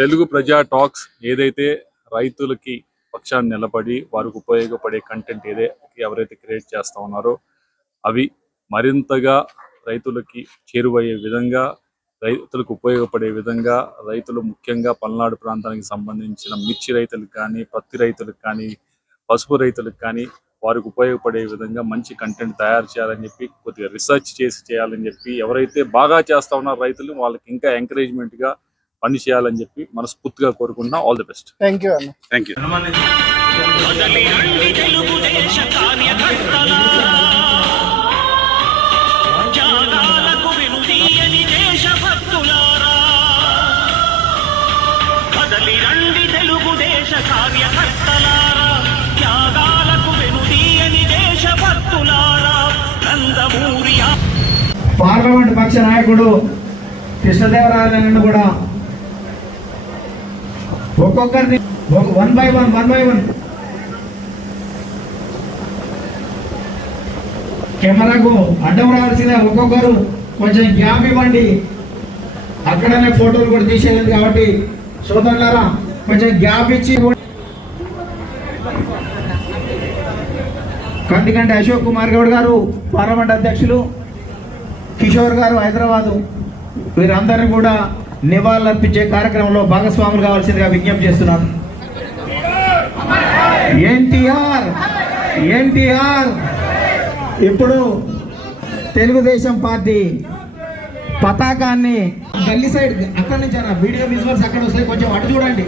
తెలుగు ప్రజా టాక్స్ ఏదైతే రైతులకి పక్షాన్ని నిలబడి వారికి ఉపయోగపడే కంటెంట్ ఎవరైతే క్రియేట్ చేస్తా ఉన్నారో అవి మరింతగా రైతులకి చేరువయ్యే విధంగా, రైతులకు ఉపయోగపడే విధంగా, రైతులు ముఖ్యంగా పల్నాడు ప్రాంతానికి సంబంధించిన మిర్చి రైతులకు కానీ, పత్తి రైతులకు కానీ, పసుపు రైతులకు కానీ వారికి ఉపయోగపడే విధంగా మంచి కంటెంట్ తయారు చేయాలని చెప్పి, కొద్దిగా రీసెర్చ్ చేయాలని చెప్పి, ఎవరైతే బాగా చేస్తా ఉన్నారో రైతులు వాళ్ళకి ఇంకా ఎంకరేజ్మెంట్ గా పని చేయాలని చెప్పి మనస్ఫూర్తిగా కోరుకుంటున్నాం. All the best. Thank you అన్న. Thank you. పార్లమెంట్ పక్ష నాయకుడు కృష్ణదేవరాయలు కూడా ఒక్కొక్కరిని వన్ బై వన్ కెమెరాకు అడ్డం రావాల్సిన ఒక్కొక్కరు కొంచెం గ్యాప్ ఇవ్వండి. అక్కడనే ఫోటోలు కూడా తీసేయాలి కాబట్టి సోదరులారా కొంచెం గ్యాప్ ఇచ్చి. కంటికంటి అశోక్ కుమార్ గౌడ్ గారు పార్లమెంట్ అధ్యక్షులు, కిషోర్ గారు హైదరాబాదు, వీరందరినీ కూడా నివాళులర్పించే కార్యక్రమంలో భాగస్వాములు కావాల్సిందిగా విజ్ఞప్తి చేస్తున్నాను. ఎన్టీఆర్ ఇప్పుడు తెలుగుదేశం పార్టీ పతాకాన్ని గల్లీ సైడ్ అక్కడి నుంచి అన్న వీడియో విజువల్స్ అక్కడ వస్తాయి, కొంచెం అటు చూడండి.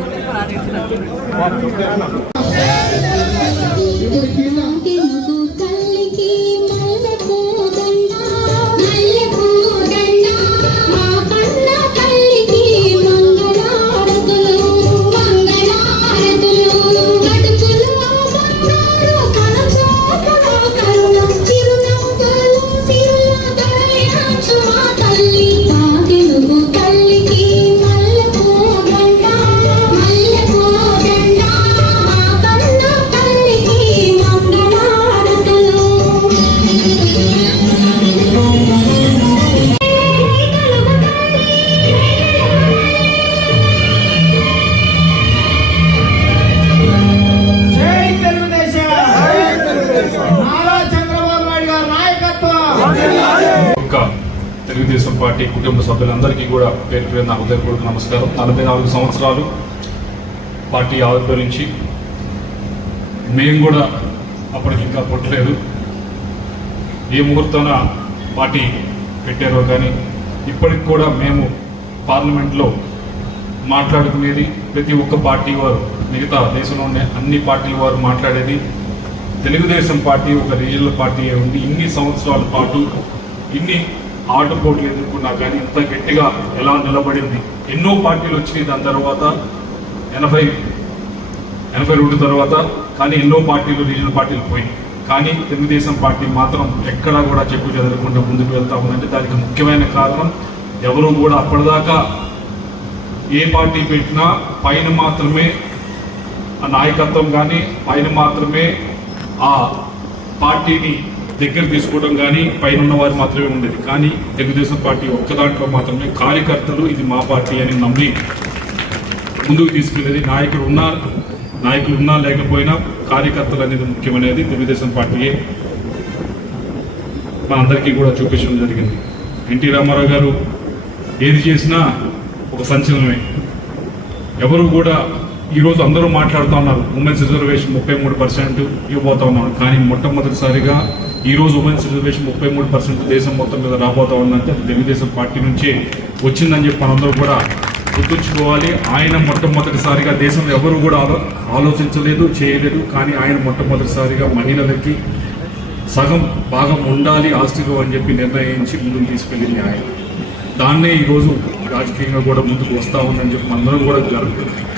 తెలుగుదేశం పార్టీ కుటుంబ సభ్యులందరికీ కూడా పేరు పేరు నా హృదయపూర్వక నమస్కారం. 44 సంవత్సరాలు పార్టీ ఆవిర్భవించి మేము కూడా అప్పటికి ఇంకా పుట్టలేదు. ఏ ముహూర్తాన పార్టీ పెట్టారో కానీ ఇప్పటికి కూడా మేము పార్లమెంట్లో మాట్లాడుకునేది ప్రతి ఒక్క పార్టీ వారు, మిగతా దేశంలో ఉండే అన్ని పార్టీల వారు మాట్లాడేది తెలుగుదేశం పార్టీ ఒక రీజనల్ పార్టీ ఉంది. ఇన్ని సంవత్సరాల పాటు ఇన్ని ఆటుపోట్లు ఎదుర్కొన్నా కానీ ఇంత గట్టిగా ఎలా నిలబడింది. ఎన్నో పార్టీలు వచ్చినాయి దాని తర్వాత 82 తర్వాత, కానీ ఎన్నో పార్టీలు రీజనల్ పార్టీలు పోయినాయి. కానీ తెలుగుదేశం పార్టీ మాత్రం ఎక్కడా కూడా చెక్కు చెదరకుండా ముందుకు వెళ్తా ఉందంటే దానికి ముఖ్యమైన కారణం ఎవరు కూడా అప్పటిదాకా ఏ పార్టీ పెట్టినా పైన మాత్రమే ఆ నాయకత్వం కానీ పైన మాత్రమే ఆ పార్టీని దగ్గర తీసుకోవడం కానీ పైన ఉన్న వారు మాత్రమే ఉండేది. కానీ తెలుగుదేశం పార్టీ ఒక్క దాంట్లో మాత్రమే కార్యకర్తలు ఇది మా పార్టీ అని నమ్మి ముందుకు తీసుకెళ్ళేది. నాయకులు ఉన్నా లేకపోయినా కార్యకర్తలు అనేది ముఖ్యమనేది తెలుగుదేశం పార్టీయే మనందరికీ కూడా చూపించడం జరిగింది. ఎన్టీ రామారావు గారు ఏది చేసినా ఒక సంచలనమే. ఎవరు కూడా ఈరోజు అందరూ మాట్లాడుతూ ఉన్నారు ఉమెన్స్ రిజర్వేషన్ 33% ఇవ్వబోతా ఉన్నారు. కానీ మొట్టమొదటిసారిగా ఈరోజు ఉమెన్స్ రిజర్వేషన్ 33% దేశం మొత్తం మీద రాబోతా ఉందంటే తెలుగుదేశం పార్టీ నుంచే వచ్చిందని చెప్పి మనందరూ కూడా గుర్తుంచుకోవాలి. ఆయన మొట్టమొదటిసారిగా దేశంలో ఎవరు కూడా ఆలోచించలేదు, చేయలేదు. కానీ ఆయన మొట్టమొదటిసారిగా మహిళలకి సగం భాగం ఉండాలి ఆస్తిలో అని చెప్పి నిర్ణయించి ముందుకు తీసుకెళ్ళింది ఆయన. దాన్నే ఈరోజు రాజకీయంగా కూడా ముందుకు వస్తూ ఉందని చెప్పి మనందరం కూడా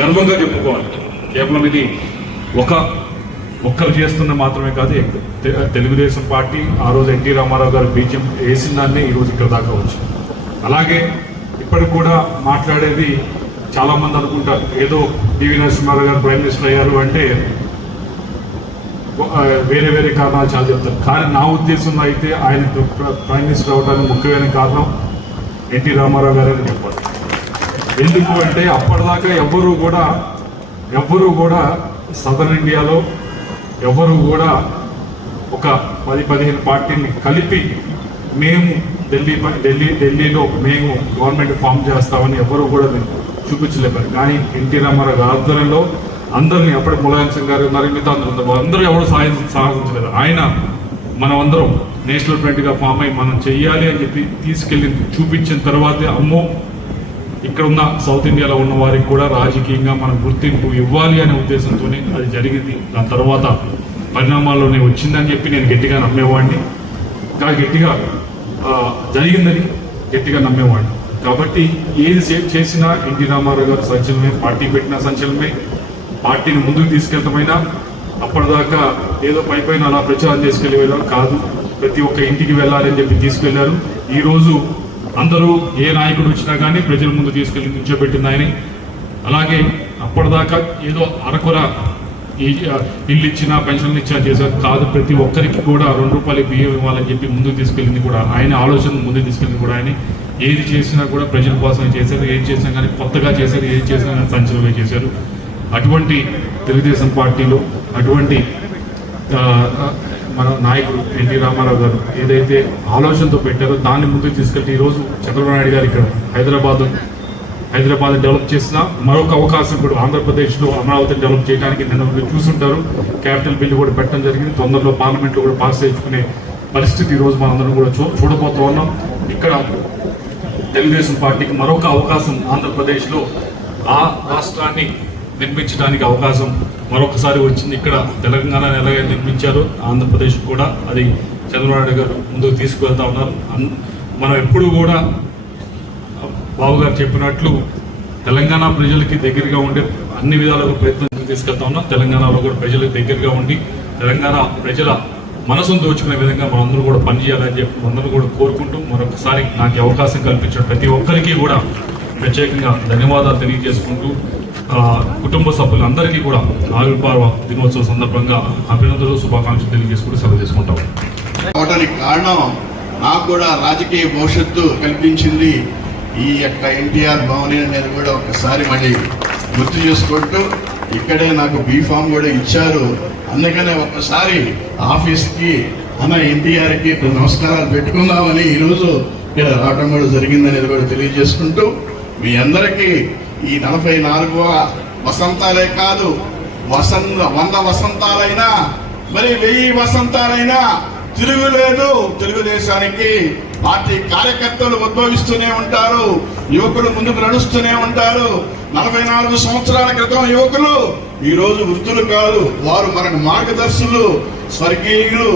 గర్వంగా చెప్పుకోవాలి. కేవలం ఇది ఒక్కరు చేస్తున్న మాత్రమే కాదు, తెలుగుదేశం పార్టీ ఆ రోజు ఎన్టీ రామారావు గారు బీజం వేసిన దాన్నే ఈరోజు ఇక్కడ దాకా వచ్చింది. అలాగే ఇప్పటికి కూడా మాట్లాడేది చాలామంది అనుకుంటారు ఏదో పివి నరసింహారావు గారు ప్రైమ్ మినిస్టర్ అయ్యారు అంటే వేరే వేరే కారణాలు చాలా చెప్తారు. కానీ నా ఉద్దేశంలో అయితే ఆయన ప్రైమ్ మినిస్టర్ అవడానికి ముఖ్యమైన కారణం ఎన్టీ రామారావు గారు అని చెప్పాలి. ఎందుకు అంటే అప్పటిదాకా ఎవ్వరూ కూడా సదర్న్ ఇండియాలో ఎవరు కూడా ఒక 10-15 పార్టీని కలిపి మేము ఢిల్లీలో మేము గవర్నమెంట్ ఫామ్ చేస్తామని ఎవరు కూడా చూపించలేపారు. కానీ ఎన్టీ రామారావు గారి ఆధ్వర్యంలో అందరినీ అప్పటి ములాయం సింగ్ గారు ఉన్నారు, మిగతా అందరూ ఎవరు సాధించలేదు. ఆయన మనమందరం నేషనల్ ఫ్రంట్గా ఫామ్ అయ్యి మనం చెయ్యాలి అని చెప్పి తీసుకెళ్ళి చూపించిన తర్వాత అమ్మో ఇక్కడ ఉన్న సౌత్ ఇండియాలో ఉన్న వారికి కూడా రాజకీయంగా మనం గుర్తింపు ఇవ్వాలి అనే ఉద్దేశంతోనే అది జరిగింది. దాని తర్వాత పరిణామాల్లోనే వచ్చిందని చెప్పి నేను గట్టిగా నమ్మేవాడిని, ఇంకా గట్టిగా జరిగిందని గట్టిగా నమ్మేవాడిని. కాబట్టి ఏది చేసినా ఎన్టీ రామారావు గారు సంచలనమే, పార్టీ పెట్టిన సంచలనమే, పార్టీని ముందుకు తీసుకెళ్తామైనా అప్పటిదాకా ఏదో పైపైన అలా ప్రచారం చేసుకెళ్ళి వెళ్ళారు కాదు, ప్రతి ఒక్క ఇంటికి వెళ్ళాలని చెప్పి తీసుకెళ్లారు. ఈరోజు అందరూ ఏ నాయకుడు వచ్చినా కానీ ప్రజల ముందు తీసుకెళ్లి కూర్చోబెట్టింది ఆయన. అలాగే అప్పటిదాకా ఏదో అరకొర ఇల్లు ఇచ్చినా పెన్షన్లు ఇచ్చినా చేశారు కాదు, ప్రతి ఒక్కరికి కూడా 2 రూపాయలు బియ్యం ఇవ్వాలని చెప్పి ముందుకు తీసుకెళ్ళింది కూడా ఆయన, ఆలోచన ముందుకు తీసుకెళ్ళింది కూడా ఆయన. ఏది చేసినా కూడా ప్రజల కోసం చేశారు, ఏది చేసినా కానీ కొత్తగా చేశారు, ఏది చేసినా కానీ సంచలనంగా చేశారు. అటువంటి తెలుగుదేశం పార్టీలో అటువంటి మన నాయకుడు ఎన్టీ రామారావు గారు ఏదైతే ఆలోచనతో పెట్టారో దాన్ని ముందుకు తీసుకెళ్తే ఈరోజు చంద్రబాబు నాయుడు గారు ఇక్కడ హైదరాబాద్ డెవలప్ చేసిన మరొక అవకాశం కూడా ఆంధ్రప్రదేశ్లో అమరావతిని డెవలప్ చేయడానికి నిన్న మీరు చూసుంటారు. క్యాపిటల్ బిల్లు కూడా పెట్టడం జరిగింది. తొందరలో పార్లమెంట్లో కూడా పాస్ చేయించుకునే పరిస్థితి ఈరోజు మనందరం కూడా చూడబోతూ ఉన్నాం. ఇక్కడ తెలుగుదేశం పార్టీకి మరొక అవకాశం ఆంధ్రప్రదేశ్లో ఆ రాష్ట్రాన్ని నిర్మించడానికి అవకాశం మరొకసారి వచ్చింది. ఇక్కడ తెలంగాణను ఎలాగైతే నిర్మించారో ఆంధ్రప్రదేశ్ కూడా అది చంద్రబాబు నాయుడు గారు ముందుకు తీసుకువెళ్తా ఉన్నారు. మనం ఎప్పుడు కూడా బాబు గారు చెప్పినట్లు తెలంగాణ ప్రజలకి దగ్గరగా ఉండే అన్ని విధాలుగా ప్రయత్నం తీసుకెళ్తా ఉన్నాం. తెలంగాణలో కూడా ప్రజలకు దగ్గరగా ఉండి తెలంగాణ ప్రజల మనసును దోచుకునే విధంగా మనందరూ కూడా పనిచేయాలని చెప్పి మనందరూ కూడా కోరుకుంటూ మరొకసారి నాకు అవకాశం కల్పించిన ప్రతి ఒక్కరికి కూడా ప్రత్యేకంగా ధన్యవాదాలు తెలియజేసుకుంటూ కుటుంబ సభ్యులందరికీ కూడా ఆవిర్భావ దినోత్సవ సందర్భంగా అభినందనలు శుభాకాంక్షలు తెలియజేసుకుంటూ సెలవు తీసుకుంటాం. కారణం నాకు కూడా రాజకీయ భవిష్యత్తు కల్పించింది ఈ యొక్క ఎన్టీఆర్ భవన్ అనేది కూడా ఒకసారి మళ్ళీ గుర్తు చేసుకుంటూ ఇక్కడే నాకు బీఫామ్ కూడా ఇచ్చారు. అందుకనే ఒకసారి ఆఫీస్కి అన్న ఎన్టీఆర్కి నమస్కారాలు పెట్టుకుందామని ఈరోజు ఇక్కడ రావడం కూడా జరిగిందనేది కూడా తెలియజేసుకుంటూ మీ అందరికీ ఈ 44వ వసంతాలే కాదు 100 వసంతాలైనా మరి 1000 వసంతాలైనా తిరుగులేదు. తెలుగుదేశానికి పార్టీ కార్యకర్తలు ఉద్భవిస్తూనే ఉంటారు, యువకులు ముందుకు నడుస్తూనే ఉంటారు. 44 సంవత్సరాల క్రితం యువకులు ఈరోజు వృద్ధులు కాదు, వారు మనకు మార్గదర్శులు, స్వర్గీయులు,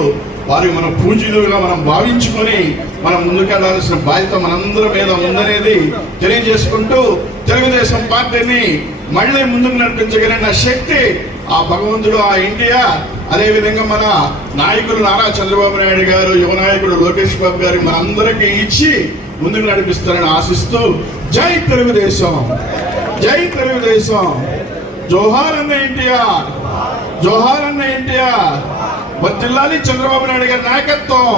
వారి మన పూజలుగా మనం భావించుకొని మనం ముందుకెళ్లాల్సిన బాధ్యత మనందరి మీద ఉందనేది తెలియజేసుకుంటూ తెలుగుదేశం పార్టీని మళ్ళీ ముందుకు నడిపించగలిగిన శక్తి ఆ భగవంతుడు, ఆ ఇండియా, అదేవిధంగా మన నాయకులు నారా చంద్రబాబు నాయుడు గారు, యువ నాయకుడు లోకేష్ బాబు గారికి మనందరికీ ఇచ్చి ముందుకు నడిపిస్తారని ఆశిస్తూ జై తెలుగుదేశం, జై తెలుగుదేశం, జోహార్ అన్న ఎన్టీఆర్, జోహార్ అన్న ఎన్టీఆర్. వర్ధిల్లాలి చంద్రబాబు నాయుడు గారి నాయకత్వం,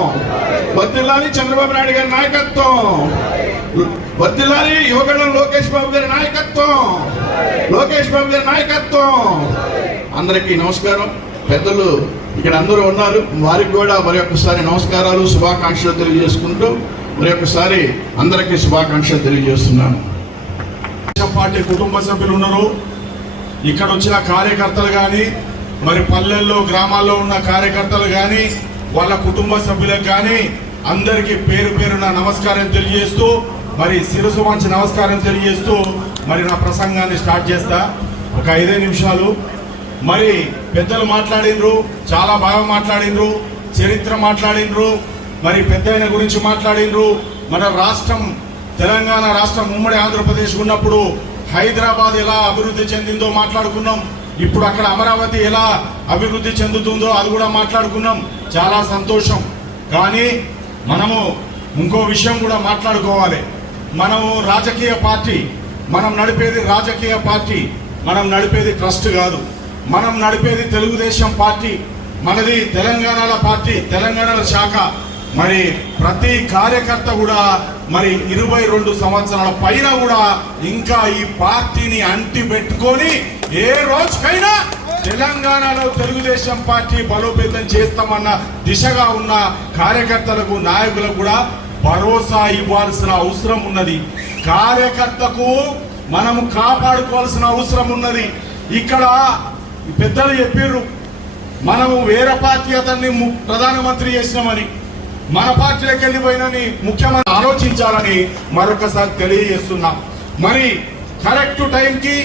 వర్ధిల్లాలి చంద్రబాబు నాయుడు గారి నాయకత్వం, వర్ధిల్లాలి యువగణం లోకేష్ బాబు గారి నాయకత్వం, లోకేష్ బాబు గారి నాయకత్వం. అందరికీ నమస్కారం. పెద్దలు ఇక్కడ అందరూ ఉన్నారు, వారికి కూడా మరి ఒక్కసారి నమస్కారాలు, శుభాకాంక్షలు తెలియజేసుకుంటూ మరి ఒక్కసారి అందరికీ శుభాకాంక్షలు తెలియజేస్తున్నాను. పార్టీ కుటుంబ సభ్యులు ఉన్నారు, ఇక్కడ వచ్చిన కార్యకర్తలు కానీ మరి పల్లెల్లో గ్రామాల్లో ఉన్న కార్యకర్తలు కానీ వాళ్ళ కుటుంబ సభ్యులకు కానీ అందరికీ పేరు పేరున నమస్కారం తెలియజేస్తూ మరి శిరసు వంచి నమస్కారం తెలియజేస్తూ మరి నా ప్రసంగాన్ని స్టార్ట్ చేస్తా. ఒక 5 నిమిషాలు. మరి పెద్దలు మాట్లాడినరు, చాలా బాగా మాట్లాడినరు, చరిత్ర మాట్లాడినరు, మరి పెద్దయిన గురించి మాట్లాడినరు. మన రాష్ట్రం తెలంగాణ రాష్ట్రం ఉమ్మడి ఆంధ్రప్రదేశ్ ఉన్నప్పుడు హైదరాబాద్ ఎలా అభివృద్ధి చెందిందో మాట్లాడుకున్నాం. ఇప్పుడు అక్కడ అమరావతి ఎలా అభివృద్ధి చెందుతుందో అది కూడా మాట్లాడుకున్నాం. చాలా సంతోషం. కానీ మనము ఇంకో విషయం కూడా మాట్లాడుకోవాలి. మనము రాజకీయ పార్టీ, మనం నడిపేది రాజకీయ పార్టీ, మనం నడిపేది ట్రస్ట్ కాదు, మనం నడిపేది తెలుగుదేశం పార్టీ. మనది తెలంగాణల పార్టీ, తెలంగాణల శాఖ. మరి ప్రతి కార్యకర్త కూడా మరి 22 సంవత్సరాల పైన కూడా ఇంకా ఈ పార్టీని అంటి పెట్టుకొని ఏ రోజుకైనా తెలంగాణలో తెలుగుదేశం పార్టీ బలోపేతం చేస్తామన్న దిశగా ఉన్న కార్యకర్తలకు నాయకులకు కూడా భరోసా ఇవ్వాల్సిన అవసరం ఉన్నది. కార్యకర్తకు మనము కాపాడుకోవాల్సిన అవసరం ఉన్నది. ఇక్కడ పెద్దలు చెప్పారు, మనము వేరే పార్టీ అతన్ని ప్రధానమంత్రి చేసినామని, మన పార్టీలోకి వెళ్ళిపోయినని ముఖ్యమంత్రి ఆలోచించాలని మరొకసారి తెలియజేస్తున్నాం. మరి కరెక్ట్ టైంకి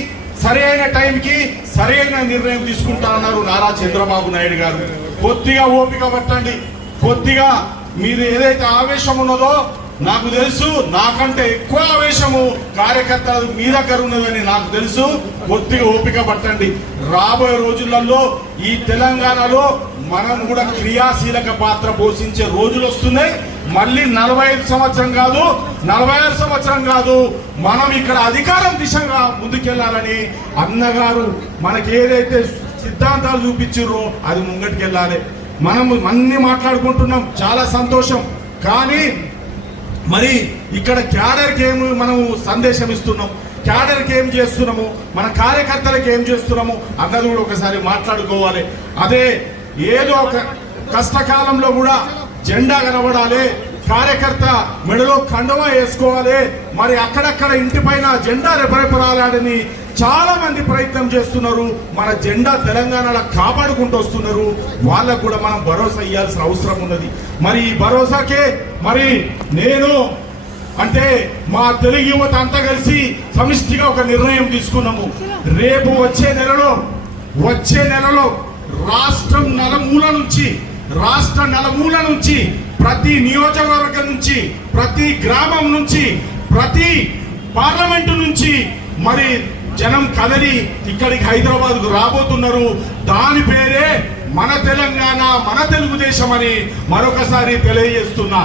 సరైన టైంకి సరైన నిర్ణయం తీసుకుంటారన్నారు నారా చంద్రబాబు నాయుడు గారు. కొద్దిగా ఓపిక పట్టండి. కొద్దిగా మీరు ఏదైతే ఆవేశం ఉన్నదో నాకు తెలుసు, నాకంటే ఎక్కువ ఆవేశము కార్యకర్తల మీ దగ్గర ఉన్నదని నాకు తెలుసు. కొద్దిగా ఓపిక పట్టండి. రాబోయే రోజులలో ఈ తెలంగాణలో మనం కూడా క్రియాశీలక పాత్ర పోషించే రోజులు వస్తున్నాయి. మళ్ళీ 45 సంవత్సరం కాదు, 46 సంవత్సరం కాదు, మనం ఇక్కడ అధికారం దిశగా ముందుకెళ్లాలని అన్నగారు మనకి ఏదైతే సిద్ధాంతాలు చూపించారో అది ముంగటికెళ్ళాలి. మనం అన్ని మాట్లాడుకుంటున్నాం, చాలా సంతోషం. కానీ మరి ఇక్కడ క్యాడర్కి ఏమి మనము సందేశం ఇస్తున్నాం, క్యాడర్కి ఏం చేస్తున్నాము, మన కార్యకర్తలకు ఏం చేస్తున్నాము అన్నది కూడా ఒకసారి మాట్లాడుకోవాలి. అదే ఏదో ఒక కష్టకాలంలో కూడా జెండా కనబడాలి, కార్యకర్త మెడలో కండువా వేసుకోవాలి, మరి అక్కడక్కడ ఇంటి పైన జెండా రెపరెపరాలని చాలా మంది ప్రయత్నం చేస్తున్నారు. మన జెండా తెలంగాణలో కాపాడుకుంటూ వస్తున్నారు. వాళ్ళకు కూడా మనం భరోసా ఇవ్వాల్సిన అవసరం ఉన్నది. మరి ఈ భరోసాకే మరి నేను అంటే మా తెలుగు యువత అంతా కలిసి సమిష్టిగా ఒక నిర్ణయం తీసుకున్నాము. రేపు వచ్చే నెలలో రాష్ట్ర నలుమూల నుంచి ప్రతి నియోజకవర్గం నుంచి, ప్రతి గ్రామం నుంచి, ప్రతి పార్లమెంటు నుంచి మరి జనం కదలి ఇక్కడికి హైదరాబాద్కు రాబోతున్నారు. దాని పేరే మన తెలంగాణ, మన తెలుగుదేశం అని మరొకసారి తెలియజేస్తున్నా.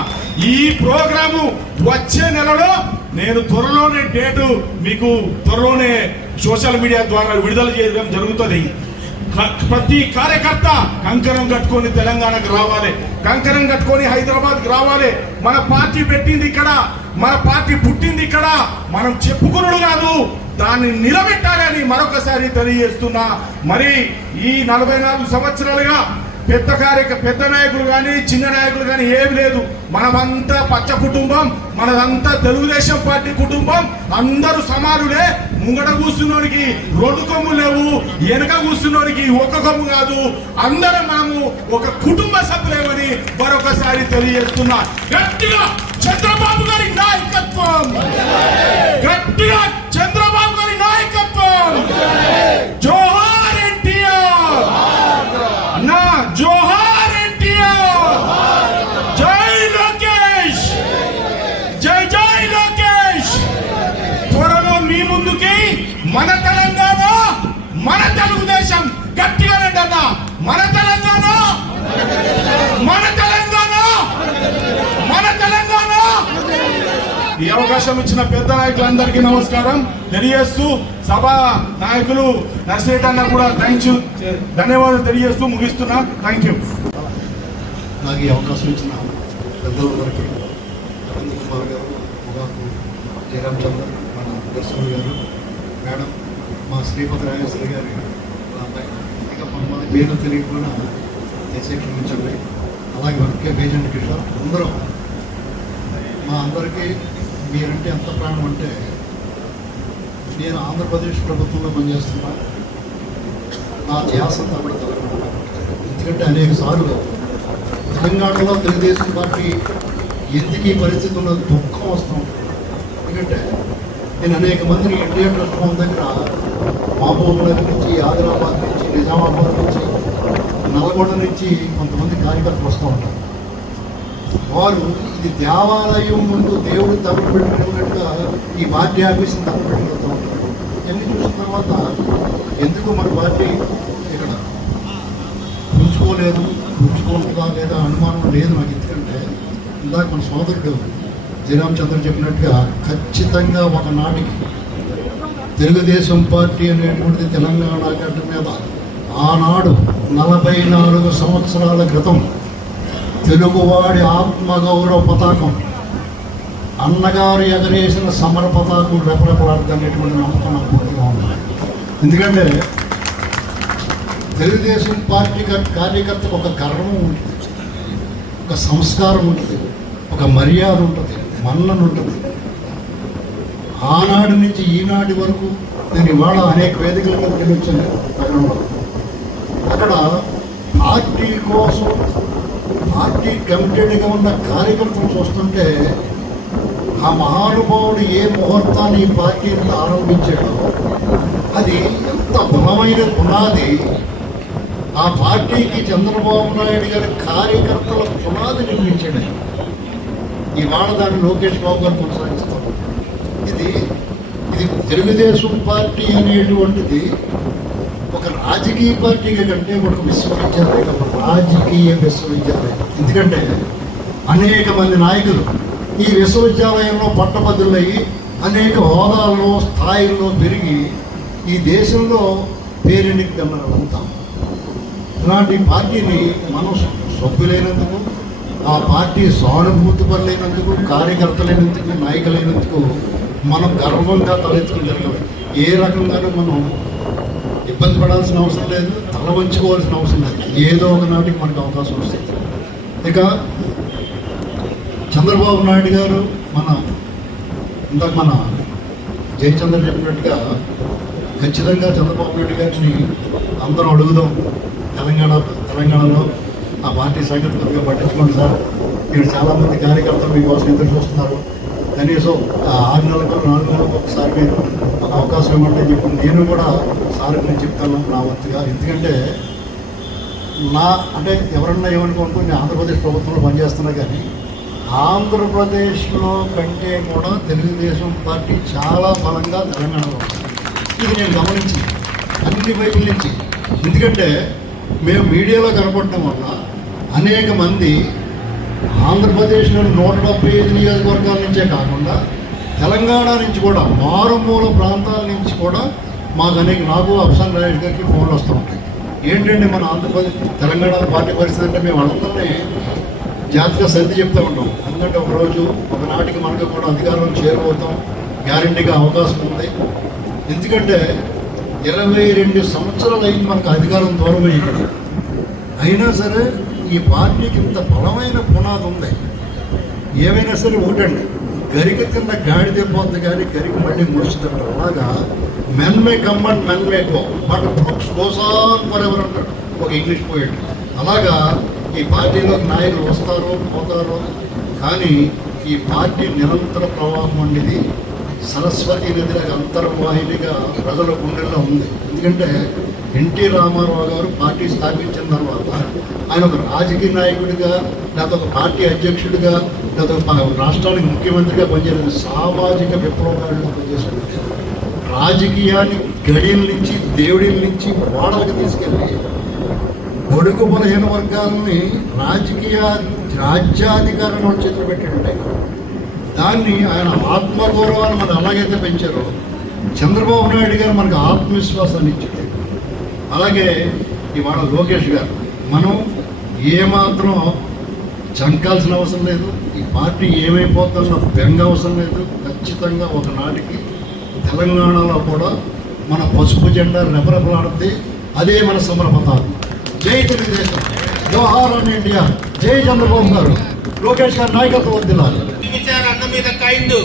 ఈ ప్రోగ్రాము వచ్చే నెలలో నేను త్వరలోనే డేటు మీకు త్వరలోనే సోషల్ మీడియా ద్వారా విడుదల చేయడం జరుగుతుంది. ప్రతి కార్యకర్త కంకణం కట్టుకొని తెలంగాణకు రావాలి, కంకణం కట్టుకొని హైదరాబాద్కి రావాలి. మన పార్టీ పెట్టింది ఇక్కడ, మన పార్టీ పుట్టింది ఇక్కడ, మనం చెప్పుకున్నాడు కాదు, దాన్ని నిలబెట్టాలని మరొకసారి తెలియజేస్తున్నా. మరి ఈ 44 సంవత్సరాలుగా పెద్ద నాయకులు కానీ చిన్న నాయకులు కానీ ఏమి లేదు. మనమంతా పచ్చ కుటుంబం, మనదంతా తెలుగుదేశం పార్టీ కుటుంబం. అందరూ సమానులే. ముంగట కూర్చున్నోడికి 2 కొమ్ము లేవు, వెనక కూర్చున్నోడికి 1 కొమ్ము కాదు. అందరం మనము ఒక కుటుంబ సభ్యులేమని మరొకసారి తెలియజేస్తున్నా. గట్టిగా చంద్రబాబు గారి నాయకత్వం, గట్టిగా చంద్రబాబు గారి నాయకత్వం. జోహార్ ఎన్టీఆర్ అన్నా, జోహార్ ఎన్టీఆర్. జై లోకేష్, జై జై లోకేష్. త్వరలో మీ ముందుకి మన తెలంగాణ, మన తెలుగుదేశం. గట్టిగా రండి అన్న, మన తెలంగాణ, మన తెలంగాణ, మన తెలంగాణ. ఈ అవకాశం ఇచ్చిన పెద్ద నాయకులందరికీ నమస్కారం తెలియజేస్తూ, సభా నాయకులు నర్సిరెడ్డి అన్న కూడా ధన్యవాదాలు తెలియజేస్తూ ముగిస్తున్నా. Thank you. నాకు ఈ అవకాశం ఇచ్చిన పెద్దలందరికీ, అరవింద్ కుమార్ గారు, ముగాకు జయరామ్ చంద్ర, మన దర్శకుడు గారు, మేడం, మా శ్రీపతి రాజేశ్వరి గారి ఇంకా కొంతమంది పేర్లు తెలియకుండా చేసే క్షమించండి. అలాగే వర్కే పేజెంట్ కిషోర్, అందరూ మా అందరికీ మీరంటే ఎంత ప్రాణం అంటే, నేను ఆంధ్రప్రదేశ్ ప్రభుత్వంలో పనిచేస్తున్నా. నా ధ్యాస కూడా తెలంగాణ. ఎందుకంటే అనేక సార్లు తెలంగాణలో తెలుగుదేశం పార్టీ ఎందుకు ఈ పరిస్థితి ఉన్నది దుఃఖం వస్తాం. ఎందుకంటే నేను అనేక మందిని ఎన్టీఆర్ ట్రస్ట్ హోమ్ దగ్గర మహబూబ్ నగర్ నుంచి, ఆదిలాబాద్ నుంచి, నిజామాబాద్ నుంచి, నల్గొండ నుంచి కొంతమంది కార్యకర్తలు వస్తూ ఉంటారు. వారు ఇది దేవాలయం ముందు దేవుడు తప్పు పెట్టుకున్నట్టుగా ఈ పార్టీ ఆఫీస్ని తప్పు పెట్టుకుంటూ ఉంటారు. ఇవన్నీ చూసిన తర్వాత ఎందుకు మన పార్టీ ఇక్కడ ఉంచుకుంటుందా లేదా అనుమానం లేదు నాకు. ఎందుకంటే ఇందాక మన సోదరుడు జయరామ్ చంద్ర చెప్పినట్టుగా ఖచ్చితంగా ఒకనాటికి తెలుగుదేశం పార్టీ అనేటువంటిది తెలంగాణ గడ్డ మీద ఆనాడు 44 సంవత్సరాల క్రితం తెలుగువాడి ఆత్మగౌరవ పతాకం, అన్నగారు ఎగరేసిన సమర పతాకం రెపరెపలాడుతున్నటువంటి నమ్మకం నాకు పూర్తిగా ఉంది. ఎందుకంటే తెలుగుదేశం పార్టీ కార్యకర్తకు ఒక గర్వం ఉంటుంది, ఒక సంస్కారం ఉంటుంది, ఒక మర్యాద ఉంటుంది, మన్నన ఉంటుంది. ఆనాటి నుంచి ఈనాటి వరకు నేను ఇవాళ అనేక వేదికల మీద గెలిచాను నగరంలో. అక్కడ పార్టీ కోసం పార్టీ కమిటెడ్గా ఉన్న కార్యకర్తలు చూస్తుంటే ఆ మహానుభావుడు ఏ ముహూర్తాన్ని ఈ పార్టీని ఆరంభించాడో అది ఎంత బలమైన పునాది. ఆ పార్టీకి చంద్రబాబు నాయుడు గారి కార్యకర్తల పునాది నిర్మించాడు. ఇవాళ దాన్ని లోకేష్ బాబు గారు కొనసాగిస్తారు. ఇది తెలుగుదేశం పార్టీ అనేటువంటిది ఒక రాజకీయ పార్టీగా కంటే ఒక విశ్వవిద్యాలయం, ఒక రాజకీయ విశ్వవిద్యాలయం. ఎందుకంటే అనేక మంది నాయకులు ఈ విశ్వవిద్యాలయంలో పట్టభద్రులయ్యి అనేక హోదాల్లో స్థాయిల్లో పెరిగి ఈ దేశంలో పేరెన్నిక వాళ్ళంతా. ఇలాంటి పార్టీని మనం సభ్యులైనందుకు, ఆ పార్టీ సానుభూతి పరులైనందుకు, కార్యకర్తలైనందుకు, నాయకులైనందుకు మనం గర్వంగా తలెత్తుకుని జరగాలి. ఏ రకంగానూ మనం ఇబ్బంది పడాల్సిన అవసరం లేదు, తల వంచుకోవాల్సిన అవసరం లేదు. ఏదో ఒక నాటికి మనకు అవకాశం వస్తుంది. ఇక చంద్రబాబు నాయుడు గారు ఇందాక మన జయచంద్ర చెప్పినట్టుగా ఖచ్చితంగా చంద్రబాబు నాయుడు గారిని అందరం అడుగుదాం. తెలంగాణలో ఆ పార్టీ సంగతి కొద్దిగా పట్టించుకోండి సార్, ఇక్కడ చాలామంది కార్యకర్తలు మీకోసం ఎదురు చూస్తున్నారు, కనీసం 6 నెలలకు 4 నెలలకు ఒకసారి మీరు ఒక అవకాశం ఇవ్వండి చెప్పి నేను కూడా సార్ నేను చెప్తాను నా వంతుగా. ఎందుకంటే అంటే ఎవరన్నా ఏమనుకోనుకో నేను ఆంధ్రప్రదేశ్ ప్రభుత్వంలో పనిచేస్తున్నా, కానీ ఆంధ్రప్రదేశ్లో కంటే కూడా తెలుగుదేశం పార్టీ చాలా బలంగా తెలంగాణలో ఉంది. ఇది నేను గమనించి అన్ని వైపుల నుంచి. ఎందుకంటే మేము మీడియాలో కనపడటం వల్ల అనేక మంది ఆంధ్రప్రదేశ్లోని 175 నియోజకవర్గాల నుంచే కాకుండా తెలంగాణ నుంచి కూడా మారుమూల ప్రాంతాల నుంచి కూడా నాకు అఫ్సాన్ రాజేష్ గారికి ఫోన్లు వస్తూ ఉంటాయి. ఏంటంటే మన ఆంధ్రప్రదేశ్ తెలంగాణ పార్టీ పరిస్థితి అంటే మేము అందరినీ జాతిగా సర్ది చెప్తూ ఉంటాం. ఎందుకంటే ఒకనాటికి మనకు కూడా అధికారంలో చేరుకోతాం, గ్యారంటీగా అవకాశం ఉంది. ఎందుకంటే 22 సంవత్సరాలు అయింది మనకు అధికారం దూరం అయ్యింది. అయినా సరే ఈ పార్టీకి ఇంత బలమైన పునాది ఉంది. ఏమైనా సరే ఒకటండి, గరిక కింద గాడి తెప్పొద్దు కానీ గరికి మళ్ళీ ముడుచుతాడు. అలాగా men may come and men may go but books goes on for ever అంటాడు ఒక ఇంగ్లీష్ పోయేట్. అలాగా ఈ పార్టీలోకి నాయకులు వస్తారు పోతారు, కానీ ఈ పార్టీ నిరంతర ప్రవాహం అనేది సరస్వతి నదిలాగా అంతర్వాహినిగా ప్రజల గుండెల్లో ఉంది. ఎందుకంటే ఎన్టీ రామారావు గారు పార్టీ స్థాపించిన తర్వాత ఆయన ఒక రాజకీయ నాయకుడిగా, లేకపోతే ఒక పార్టీ అధ్యక్షుడిగా, లేకపోతే ఒక రాష్ట్రానికి ముఖ్యమంత్రిగా పనిచేసిన సామాజిక విప్లవకారుడిగా పనిచేశాడు. రాజకీయాన్ని గడియల నుంచి దేవుడిల నుంచి వాడలకు తీసుకెళ్ళి బడుగు బలహీన వర్గాలని రాజ్యాధికారంలో చేతులు పెట్టాడు. దాన్ని ఆయన ఆత్మగౌరవాన్ని మనం ఎలాగైతే పెంచారో చంద్రబాబు నాయుడు గారు మనకు ఆత్మవిశ్వాసాన్ని ఇచ్చాడు. అలాగే ఇవాళ లోకేష్ గారు మనం ఏమాత్రం జంకాల్సిన అవసరం లేదు. ఈ పార్టీ ఏమైపోతుందో బెంగ అవసరం లేదు. ఖచ్చితంగా ఒకనాటికి తెలంగాణలో కూడా మన పసుపు జెండా రెపరెపలాడుతుంది. అదే మన సమర పతాకం. జై తెలుగుదేశం, జోహార్ ఆన్ ఇండియా, జై చంద్రబాబు గారు, లోకేష్ గారు నాయకత్వం వదిలాలి. అన్న మీద కైండ్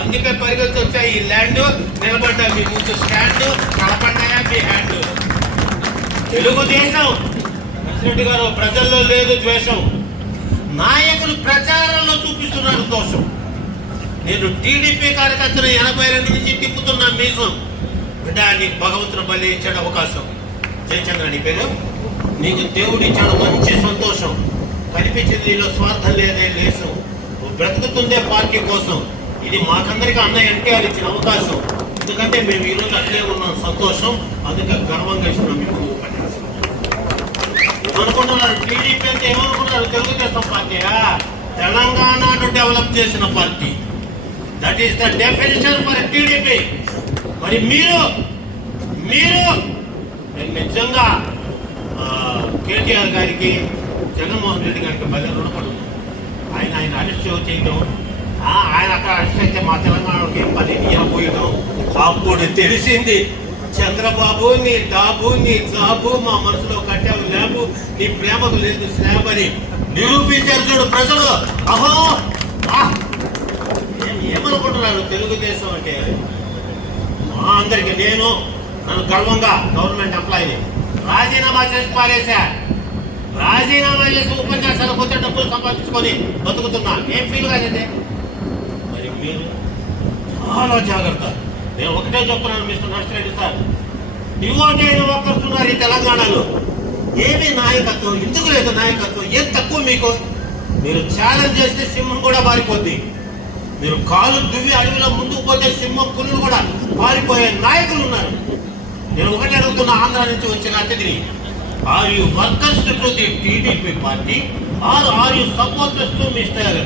అందుకే పరిగెత్తి వచ్చాయి. ఈ ల్యాండ్ నిలబడ్డా మీ ముందు స్టాండ్, కలపండాయా మీ హ్యాండ్. తెలుగుదేశం ప్రెసిడెంట్ గారు ప్రజల్లో లేదు ద్వేషం, నాయకులు ప్రచారంలో చూపిస్తున్నారు దోషం. నేను టీడీపీ కార్యకర్తలు 82 నుంచి తిప్పుతున్న మీసం. బిడ్డ నీకు భగవంతుడు బలి ఇచ్చాడు అవకాశం. జయచంద్ర నీ పేరు, నీకు దేవుడు ఇచ్చాడు మంచి సంతోషం. కనిపించింది నీలో స్వార్థం లేదే లేసం. నువ్వు బ్రతుకుతుందే పార్టీ కోసం. ఇది మాకందరికీ అన్న ఎన్టీఆర్ ఇచ్చిన అవకాశం. ఎందుకంటే మేము ఈరోజు అట్లే ఉన్నాం సంతోషం. అందుకే గర్వంగా ఇస్తున్నాం మీకు ఉపన్యాసం. అనుకుంటున్నారు టీడీపీ అంటే ఏమనుకుంటున్నారు? తెలుగుదేశం పార్టీయా? తెలంగాణను డెవలప్ చేసిన party. That is the definition for TDP. మరి మీరు నిజంగా కేటీఆర్ గారికి జగన్మోహన్ రెడ్డి గారికి బలి రుణపడు. ఆయన అరెస్ట్ చేయడం, ఆయన అక్కడ అరెస్ట్ అయితే మా తెలంగాణకి ఏం పని పోయడం. అప్పుడు తెలిసింది చంద్రబాబు నీ డాబు నీ జాబు మా మనసులో కట్టావు లేబు, నీ ప్రేమకు లేదు స్నేహం అని నిరూపించారు చూడు ప్రజలు. అహో ఏమనుకుంటున్నారు తెలుగుదేశం అంటే? మా అందరికి నన్ను గర్వంగా గవర్నమెంట్ ఎంప్లాయీని రాజీనామా చేసి పారేశా. రాజీనామా చేసి ఉపన్యాసాలు పోతే డబ్బులు సంపాదించుకొని బతుకుతున్నా. ఏం ఫీల్ కాదండి? మరి మీరు చాలా జాగ్రత్త. నేను ఒకటే చెప్తున్నాను మిస్టర్ నర్సిరెడ్డి సార్, యువజైన ఒక్కరుతున్నారు ఈ తెలంగాణలో. ఏమి నాయకత్వం, ఎందుకు లేదు నాయకత్వం? ఏం తక్కువ మీకు? మీరు ఛాలెంజ్ చేస్తే సింహం కూడా పారిపోద్ది. మీరు కాలు దువ్వి అడవిలో ముందుకు పోతే సింహం పులులు కూడా పారిపోయే నాయకులు ఉన్నారు. నేను ఒకటే అడుగుతున్నా ఆంధ్ర నుంచి వచ్చిన అతిథిని, are you workers to the TDP party are you supporters to mister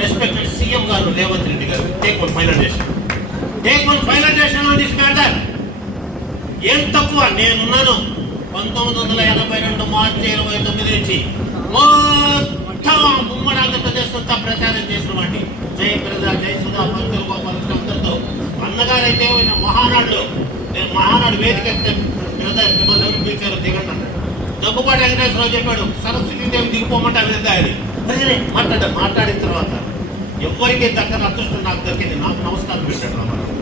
respected CM గారు రేవంత్ రెడ్డి గారు? Take one final decision on this matter. ఏం తక్కువ? నేనున్నాను 1982 మార్చి 29 నుంచి మొత్తం ఉమ్మడి ఆంధ్రప్రదేశ్ అంతా ప్రచారం చేసిన వాడిని. జై ప్రజా, జై సుధా, పంతులు గోపాల్ అందరితో అన్నగారైతే మహానాడులో నేను మహానాడు వేదిక ఎవరు పిలిచారు దిగండి. దగ్గుబాటి వెంకటేశ్వరరావు చెప్పాడు సరస్వతీదేవి దిగిపోమంటే విధంగా అని మాట్లాడిన తర్వాత ఎవరికి దక్కని అదృష్టం నాకు దక్కింది. నాకు నమస్కారం పెట్టాడు రామారావు.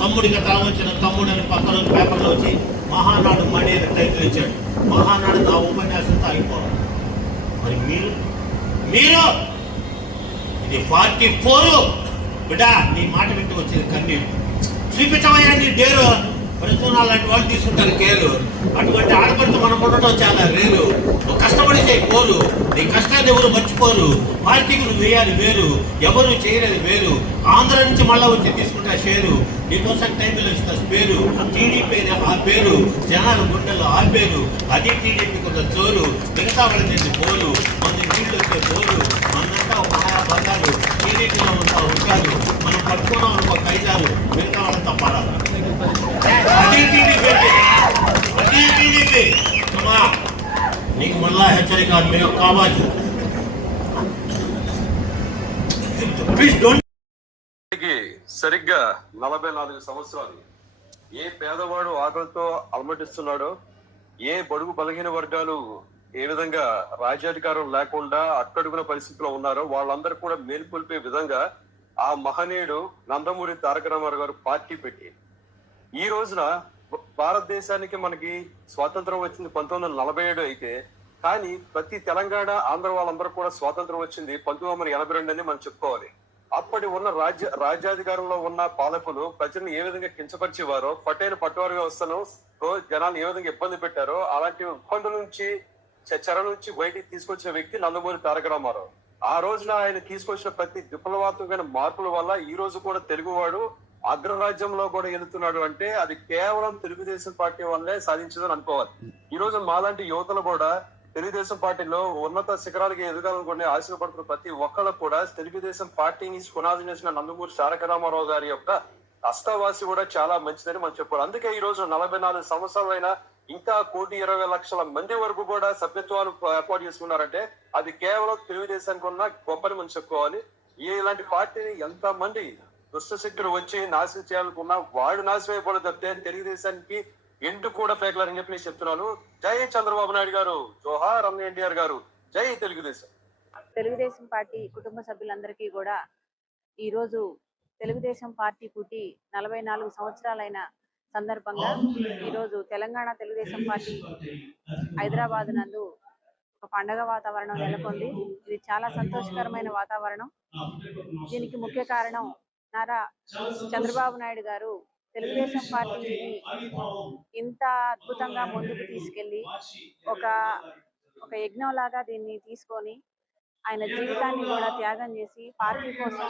తమ్ముడికి వచ్చిన తమ్ముడు అని పక్కన పేపర్లో వచ్చి మహానాడు మణి అని టైటిల్ ఇచ్చాడు. మహానాడు నా ఉపన్యాసంతో అయిపోవడం. మరి మీరు ఇది 44 బిడ్డా, నీ మాట వింటూ వచ్చింది కన్నీరు. చూపించవయ్యా నీ డేరు. ప్రస్తుతం లాంటి వాళ్ళు తీసుకుంటారు కేరు. అటువంటి ఆడపడితో మనం ఉండటం చాలా రేరు. నువ్వు కష్టపడి చేయకపోరు, నీ కష్టాన్ని ఎవరు మర్చిపోరు. పార్టీకి నువ్వు వేయాలి వేరు, ఎవరు చేయలేదు వేరు. ఆంధ్ర నుంచి మళ్ళా వచ్చి తీసుకుంటా షేరు. నీకోసం టైంలో ఇస్తా పేరు. టీడీపీ ఆ పేరు జనాల గుండెల్లో ఆ పేరు. అది టీడీపీకి ఉన్న జోరు. మిగతా వాళ్ళ నుంచి పోరు, మన నీళ్ళు వచ్చే బోరు. మనంతా ఒక బంగారు, టీడీపీలో ఉంటా ఉంటారు. మనం పట్టుకున్నాం అనుకో కైజాలు, మిగతా వాళ్ళంతా పడాలి. అది టీడీపీ అమ్మా. నీకు మళ్ళా హెచ్చరిక మేము కావాలి. Please don't. సరిగ్గా 44 సంవత్సరాలు. ఏ పేదవాడు ఆకలితో అలమటిస్తున్నాడో, ఏ బడుగు బలహీన వర్గాలు ఏ విధంగా రాజ్యాధికారం లేకుండా అట్టడుగున పరిస్థితిలో ఉన్నారో వాళ్ళందరూ కూడా మేల్కొల్పే విధంగా ఆ మహనీయుడు నందమూరి తారక రామారావు గారు పార్టీ పెట్టి ఈ రోజున భారతదేశానికి మనకి స్వాతంత్రం వచ్చింది 1947 అయితే, కానీ ప్రతి తెలంగాణ ఆంధ్ర వాళ్ళందరూ కూడా స్వాతంత్రం వచ్చింది 1982 అని మనం చెప్పుకోవాలి. అప్పటి ఉన్న రాజ్యాధికారంలో ఉన్న పాలకులు ప్రజలను ఏ విధంగా కించపరిచేవారో, పటేల్ పట్టువారి వ్యవస్థను జనాలు ఏ విధంగా ఇబ్బంది పెట్టారో, అలాంటి ఇబ్బందుల నుంచి చెర నుంచి బయటికి తీసుకొచ్చిన వ్యక్తి నందమూరి తారక రామారావు. ఆ రోజున ఆయన తీసుకొచ్చిన ప్రతి విప్లవాత్మకమైన మార్పుల వల్ల ఈ రోజు కూడా తెలుగువాడు అగ్రరాజ్యంలో కూడా ఎదుగుతున్నాడు అంటే అది కేవలం తెలుగుదేశం పార్టీ వల్లే సాధించదని అనుకోవాలి. ఈ రోజు మాలాంటి యువతలు కూడా తెలుగుదేశం పార్టీలో ఉన్నత శిఖరాలకి ఎదగాలనుకునే ఆశపడుతున్న ప్రతి ఒక్కళ్ళు కూడా తెలుగుదేశం పార్టీని పునాది చేసిన నందమూరి తారక రామారావు గారి యొక్క అష్టవాసి కూడా చాలా మంచిదని మనం చెప్పాలి. అందుకే ఈ రోజు 44 సంవత్సరాలైనా ఇంకా 1,20,00,000 మంది వరకు కూడా సభ్యత్వాలు ఏర్పాటు చేసుకున్నారంటే అది కేవలం తెలుగుదేశానికి ఉన్న గొప్పని మనం చెప్పుకోవాలి. ఇలాంటి పార్టీని ఎంత మంది దుష్టశక్తులు వచ్చి నాశనం చేయాలనుకున్నా వాడు నాశనం అయిపోవడం తప్పితే తెలుగుదేశానికి ఎండు కూడా పేకలని చెప్పి నేను చెప్తున్నాను. జై చంద్రబాబు నాయుడు గారు, జోహార్ అన్న ఎన్టీఆర్ గారు, జై తెలుగుదేశం. తెలుగుదేశం పార్టీ కుటుంబ సభ్యులందరికీ కూడా ఈరోజు తెలుగుదేశం పార్టీ పుట్టి 44 సంవత్సరాలైన సందర్భంగా ఈరోజు తెలంగాణ తెలుగుదేశం పార్టీ హైదరాబాద్ నందు ఒక పండగ వాతావరణం నెలకొంది. ఇది చాలా సంతోషకరమైన వాతావరణం. దీనికి ముఖ్య కారణం నారా చంద్రబాబు నాయుడు గారు తెలుగుదేశం పార్టీని ఇంత అద్భుతంగా ముందుకు తీసుకెళ్లి ఒక యజ్ఞంలాగా దీన్ని తీసుకొని ఆయన జీవితాన్ని కూడా త్యాగం చేసి పార్టీ కోసం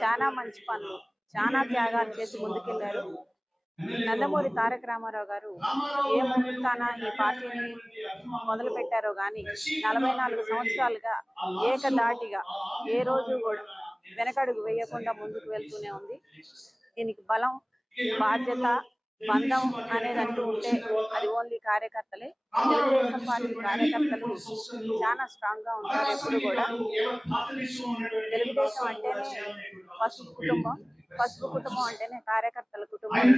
చాలా మంచి పనులు, చాలా త్యాగాలు చేసి ముందుకెళ్లారు. నందమూరి తారక రామారావు గారు ఏ ముహూర్తాన ఈ పార్టీని మొదలు పెట్టారో గాని 44 సంవత్సరాలుగా ఏకదాటిగా ఏ రోజు కూడా వెనకడుగు వేయకుండా ముందుకు వెళ్తూనే ఉంది. దీనికి బలం, బాధ్యత బంధం అనేది అంటూ ఉంటే అది ఓన్లీ కార్యకర్తలే. తెలుగుదేశం పార్టీ కార్యకర్తలు చాలా స్ట్రాంగ్ గా ఉంటారు ఎప్పుడు కూడా. తెలుగుదేశం అంటేనే పసుపు కుటుంబం, పసుపు కుటుంబం అంటేనే కార్యకర్తల కుటుంబం.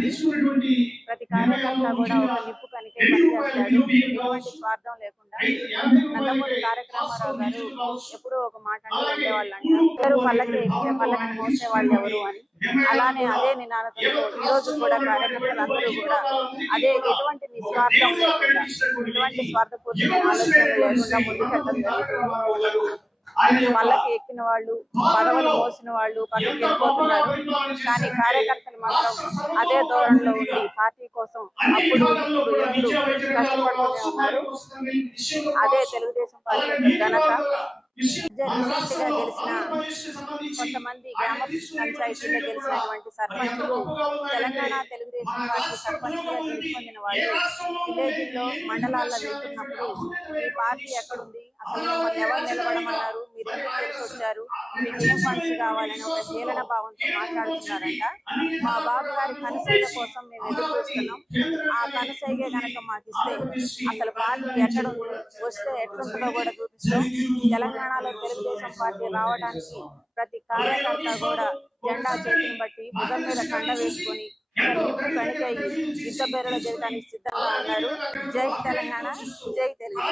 ప్రతి కార్యకర్త కూడా ఒక నిప్పు కనికే పనిచేస్తాడు, ఎటువంటి స్వార్థం లేకుండా. నందమూరి తారక రామారావు గారు ఎప్పుడూ ఒక మాట అంటూ ఉండేవాళ్ళు అంట, అందరూ పల్లకి ఎక్కితే పల్లకి మోసే వాళ్ళు ఎవరు అని. అలానే అదే నినాదంతో ఈ రోజు కూడా కార్యకర్తలందరూ కూడా అదే ఎటువంటి నిస్వార్థం లేకుండా, ఎటువంటి స్వార్థపూర్తి ఆలోచనలు లేకుండా ముందుకెళ్ళడం జరుగుతుంది. పల్లకి ఎక్కిన వాళ్ళు, పదవులు మోసిన వాళ్ళు పక్కకి వెళ్ళిపోతున్నారు, కానీ కార్యకర్తలు మాత్రం అదే ధోరణిలో ఉండి పార్టీ కోసం అప్పుడు ఇప్పుడు ఎప్పుడు కష్టపడుతూనే ఉన్నారు. అదే తెలుగుదేశం పార్టీ యొక్క ఘనత. రీసెంట్ గా గెలిచిన కొంతమంది గ్రామ పంచాయతీలో గెలిచినటువంటి సర్పంచులు తెలంగాణ తెలుగుదేశం పార్టీ సర్పంచ్గా గెలుపొందిన వాళ్ళు విలేజ్లో మండలాల్లో వెళ్తున్నప్పుడు ఈ పార్టీ ఎక్కడుంది, అసలు మిమ్మల్ని ఎవరు నిలబడమన్నారు, మీరు ఎందుకు తెలిసి వచ్చారు, మీకు ఏం ఫండ్స్ కావాలని ఒక హేళన భావంతో మాట్లాడుతున్నారంట. మా బాబు గారి కనుసైగ కోసం మేము ఎదురు చూస్తున్నాం, ఆ కనుసైగే కనుక మాకు ఇస్తే అసలు పార్టీ ఎక్కడుంది, వస్తే ఎట్లుంటుందో కూడా చూపిస్తాం. తెలంగాణలో తెలుగుదేశం పార్టీ రావడానికి ప్రతి కార్యకర్త కూడా జెండా చేతిని బట్టి భుజం మీద కండ వేసుకొని నిప్పు కణికయ్యి యుద్ధ బెరలు చేయడానికి సిద్ధంగా ఉన్నారు. జై తెలంగాణ, జై తెలుగు.